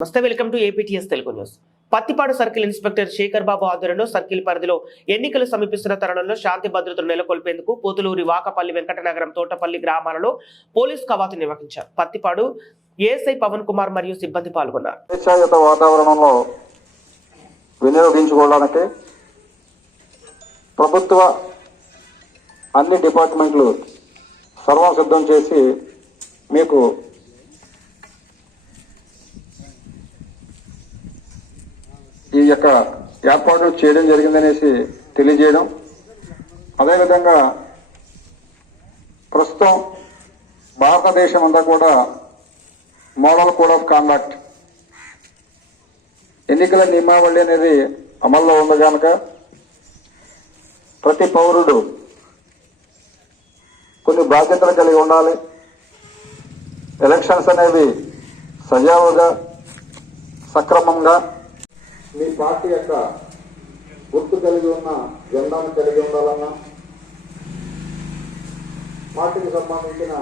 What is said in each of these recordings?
నమస్తే welcome to APTS Telugu news. Pattipadu circle inspector Sekhar Babu ఆధ్వర్యంలో circle పరిధిలో ఎన్నికలు సమీపిస్తున్న తరుణంలో శాంతి భద్రతలు నెలకొల్పేందుకు పోతులూరి వాకపల్లి వెంకటనగరం తోటపల్లి గ్రామాలలో పోలీస్ కవాతు నిర్వహించారు. పత్తిపాడు ఏఎస్ఐ పవన్ కుమార్ మరియు సిబ్బంది పాల్గొన్నారు. వాతావరణంలో వినియోగించుకోవడానికి ప్రభుత్వ అన్ని డిపార్ట్మెంట్లు సర్వం సిద్ధం చేసి మీకు ఈ యొక్క ఏర్పాటు చేయడం జరిగిందనేసి తెలియజేయడం. అదేవిధంగా ప్రస్తుతం భారతదేశం అంతా కూడా మోడల్ కోడ్ ఆఫ్ కాండక్ట్ ఎన్నికల నియమావళి అనేది అమల్లో ఉంది కనుక ప్రతి పౌరుడు కొన్ని బాధ్యతలు కలిగి ఉండాలి. ఎలక్షన్స్ అనేవి సజావుగా సక్రమంగా మీ పార్టీ యొక్క గుర్తు కలిగి ఉన్న జెండాను కలిగి ఉండాలన్నా పార్టీకి సంబంధించిన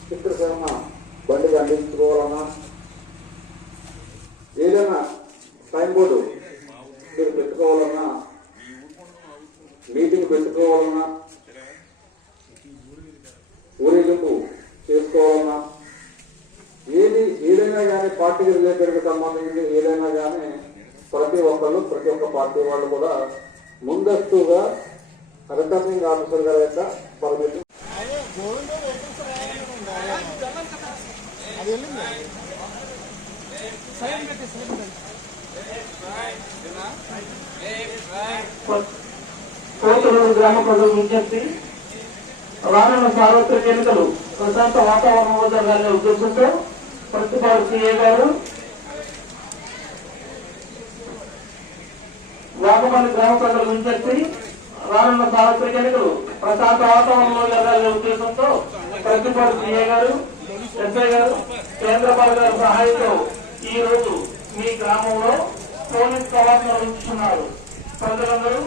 స్టిక్కర్స్ ఏమన్నా బండికి అందించుకోవాలన్నా ఏదైనా టైం బోర్డు మీరు పెట్టుకోవాలన్నా మీటింగ్ పెట్టుకోవాలన్నా ఊరేగింపు చేసుకోవాలన్నా ఏది ఏదైనా కానీ పార్టీకి రిలేటెడ్కి సంబంధించి ఏదైనా కానీ ప్రతి ఒక్కళ్ళు ప్రతి ఒక్క పార్టీ వాళ్ళు కూడా ముందస్తుగా రిటర్నింగ్ ఆఫీసర్ గారి యొక్క పర్మిషన్ కోతలూరు గ్రామ ప్రజలు విజ్ఞప్తి రానున్న సార్వత్రిక ఎన్నికలు ప్రశాంత వాతావరణంలో జరగాలనే ఉద్దేశంతో ప్రతిపాడు సీఏ గారు వాకపల్లి గ్రామ ప్రజల గురించి విజ్ఞప్తి రానున్న సార్వత్రిక ఎన్నికలు ప్రశాంత వాతావరణంలో జరగాలనే ఉద్దేశంతో ప్రతిపాటు సీఏ గారు ఎస్ఐ గారు కేంద్రపాల్ గారి సహాయంతో ఈ రోజు మీ గ్రామంలో పోలీస్ కవాతు ఉంచుతున్నారు ప్రజలందరూ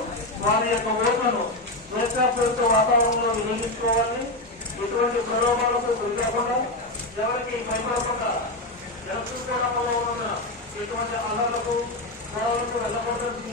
వారి యొక్క ఓట్లను స్వేచ్ఛాపూరిత వాతావరణంలో వినియోగించుకోవాలని ఎటువంటి ప్రలోభాలకు గురి కాకుండా ఎవరికి భయపడకుండా జలసుకోవడంలో ఉన్న ఎటువంటి అల్లర్లకు గొడవలకు వెళ్ళకూడదని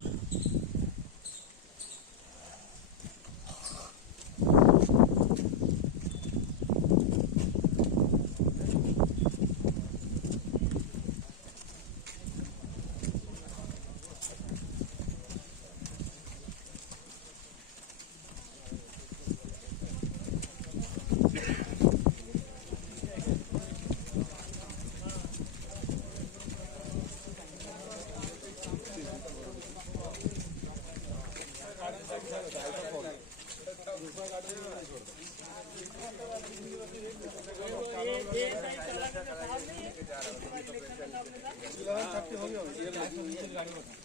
होगी